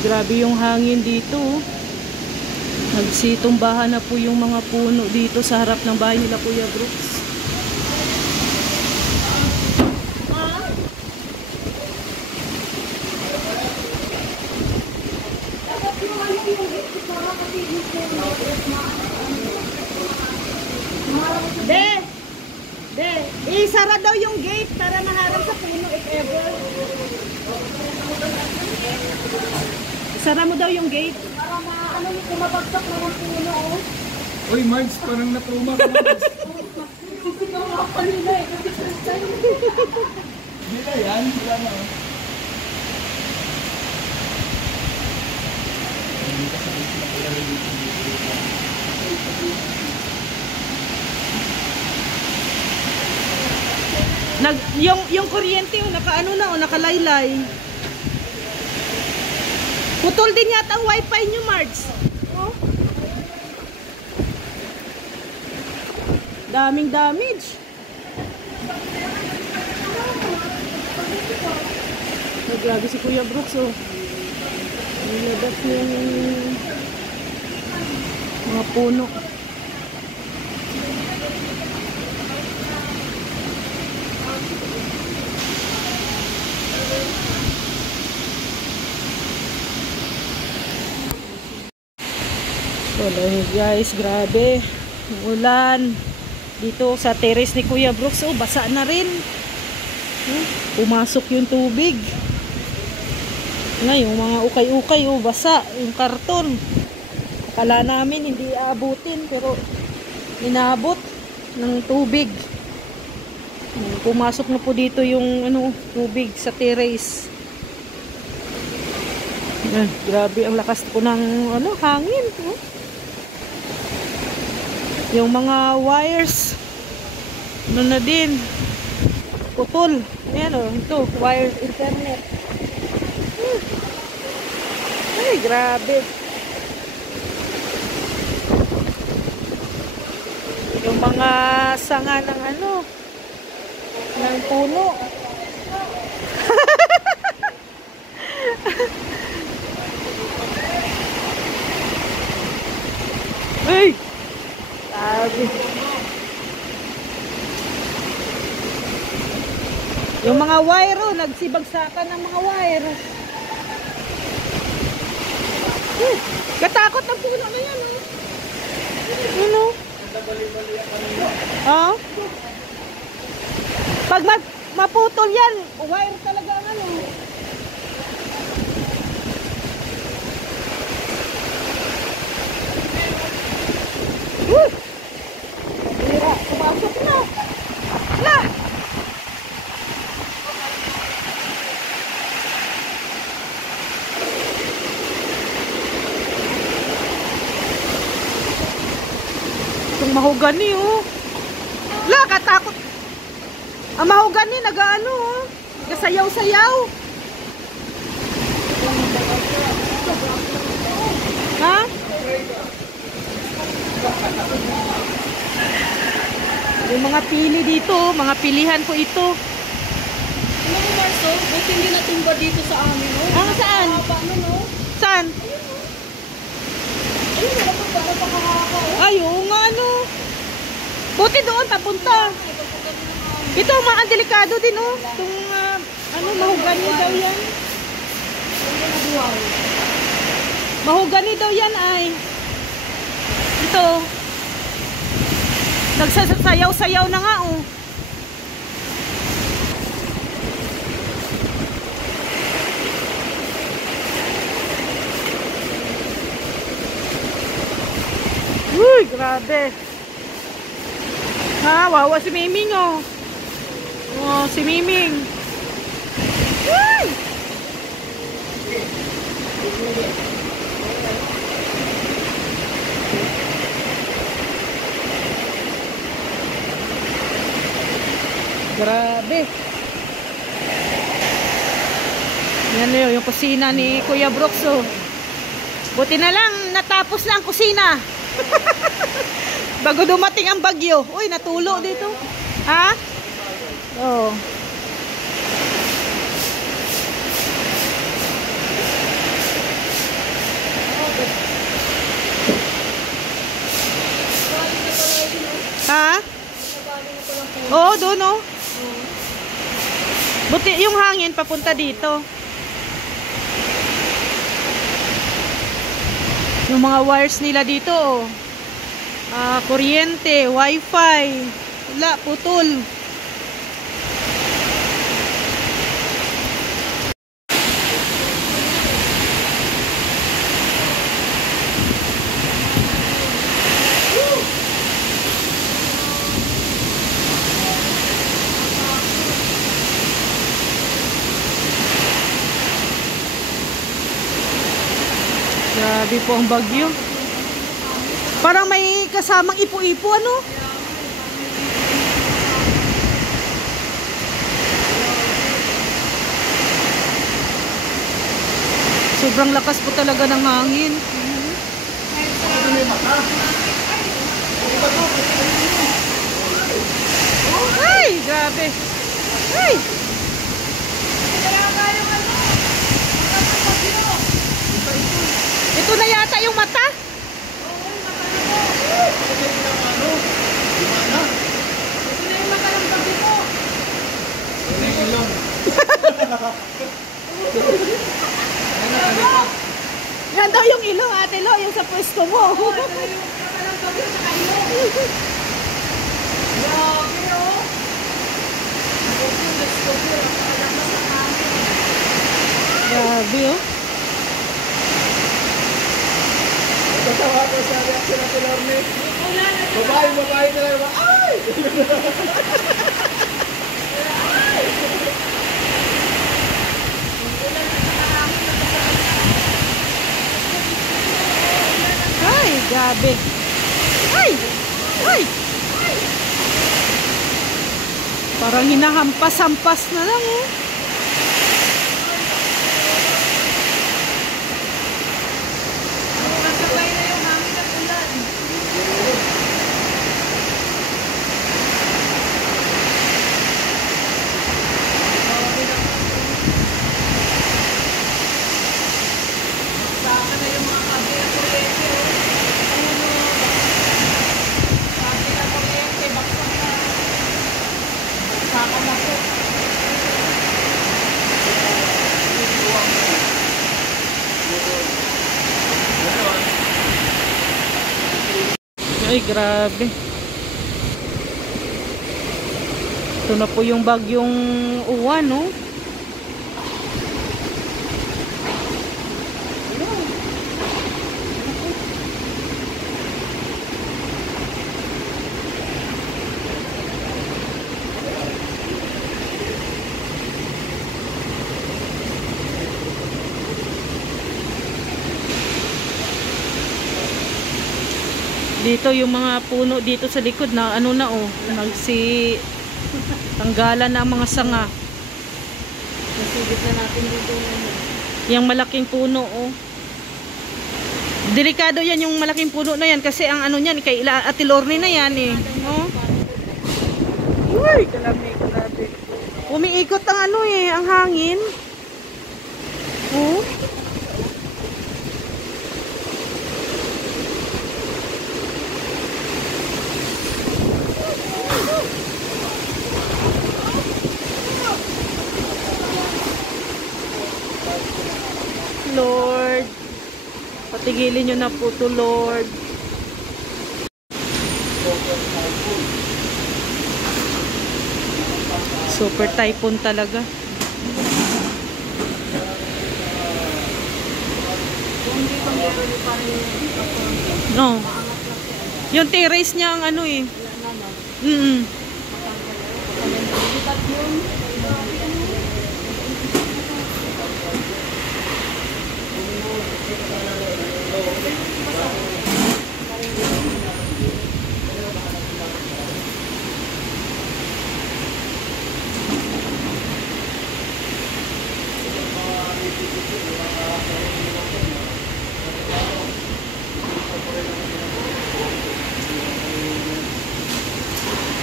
Grabe yung hangin dito. Nagsitumbahan na po yung mga puno dito sa harap ng bahay nila Kuya Brooks. Isara daw yung gate para maharap sa puno if ever. Isara mo daw yung gate para maano yung mabagsak na ng puno. Uy, Marge, parang natruma ka, Marge. Sisigaw nga pa nila eh. Hindi na yan, wala na. Yung kuryente nakaano na nakalaylay. Putol din yata ang wifi nyo, Marge. Oh. Daming damage. Oh, grabe si Kuya Brooks, oh. Nilabas yung mga puno. So guys, grabe yung ulan dito sa terrace ni Kuya Brooks. Oh, basa na rin. Pumasok yung tubig. Ngayon, mga ukay-ukay, oh, basa yung karton. Akala namin hindi aabutin, pero inaabot ng tubig. Pumasok na po dito yung tubig sa terrace. Grabe ang lakas po ng hangin. Yung mga wires na din putol. Ayan ito wire internet. Ay, grabe. Yung mga sanga ng ng puno. Ay! Grabe. Yung mga wire, nagsibagsakan ng mga wire. Katakot ng puno na yan, Pag maputol yan, wire talaga ang pumasok na. Lah! Itong mahogani, Lah, katakot. Ang mahogani, nagasayaw-sayaw. Ha? Yung mga pili dito, mga pilihan po ito. Buti hindi natumba dito sa amin, Saan? Saan? Ay, oo nga, Buti doon, papunta. Ito, ang delikado din, Itong, mahogani daw yan. Mahogani daw yan, ay. Ito. Nagsasayaw-sayaw na nga, Uy, grabe. Wawa si Miming, si Miming. Uy! Grabe. Yan yung kusina ni Kuya Brooks, Buti na lang natapos na ang kusina. Bago dumating ang bagyo. Uy, natulo dito. Ha? Oh. Oo, doon oh. Buti yung hangin papunta dito. Yung mga wires nila dito oh. Kuryente, wifi. Wala, putol. Grabe po ang bagyo. Parang may kasamang ipo-ipo, ano? Sobrang lakas po talaga ng hangin. Ay, grabe. Ay! Ito na yata yung mata. Yan daw yung ilong, Ate Lo, yung sa pwesto mo. Grabe oh. Tatawa ko sa reaction ng Lorne. Babae talaga. Ay! Ay, grabe. Ay! Ay! Parang hinahampas-hampas na lang oh. Ay, grabe. Ito na po yung bagyong uwan, no? Dito yung mga puno dito sa likod na ano na oh, tanggalan na ang mga sanga. Nasigit na natin dito. Yung malaking puno oh. Delikado yan yung malaking puno na yan kasi ang ano niyan kay Ate Lorne na yan eh. Oh. Uy, kalamig, grabe. Umiikot ang ano eh, ang hangin. Oh. Lord, patigilin nyo na po to, Lord. Super typhoon talaga. No. Yung terrace niya ang ano eh.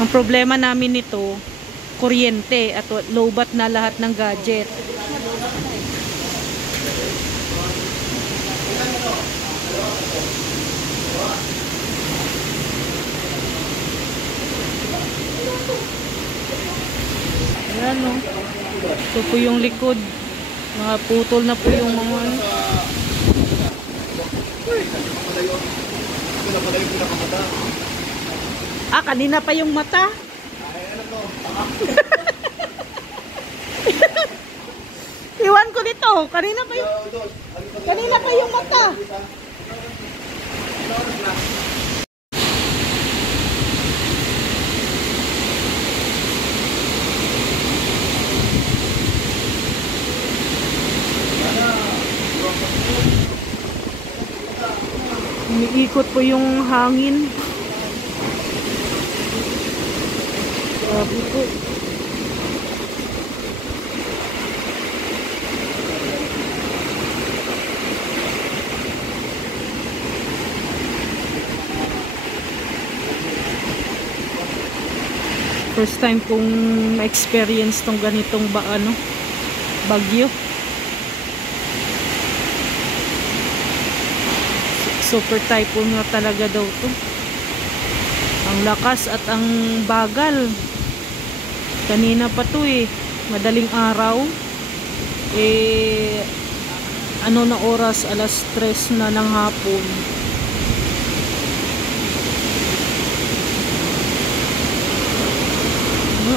Ang problema namin nito, kuryente at lowbat na lahat ng gadget. Ito po yung likod. Mga putol na po yung mga ano. Ito na pala yung pinakamata. Ah, kanina pa yung mata. Ay, ano to? Iwan ko dito. Kanina pa yung mata. Umiikot po yung hangin. Grabe po. First time kong ma-experience tong ganitong bagyo. Super typhoon na talaga daw to. Ang lakas at ang bagal. Kanina pa to madaling araw. Ano na oras? Alas 3 na ng hapon.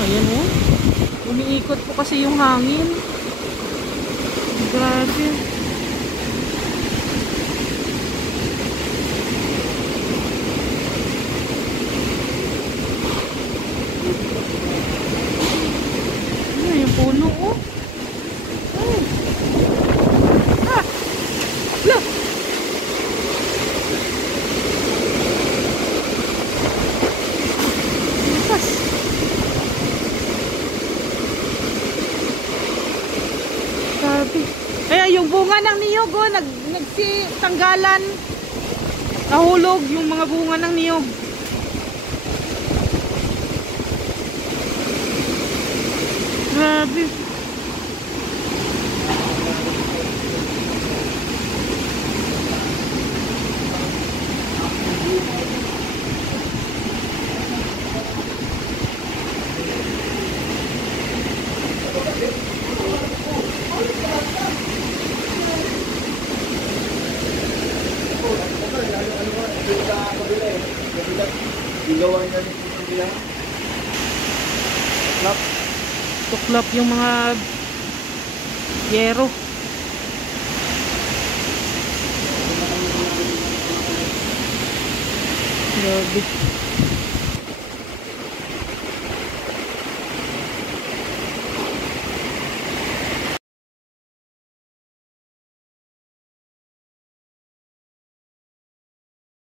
Ayan umiikot po kasi yung hangin. Grabe. Yung puno Ay. Look. Lakas. Grabe. Kaya yung bunga ng niyog nagsitanggalan. Nahulog yung mga bunga ng niyog. Grabe. Gigawan niya nila. Tuklap yung mga yero. Grabe.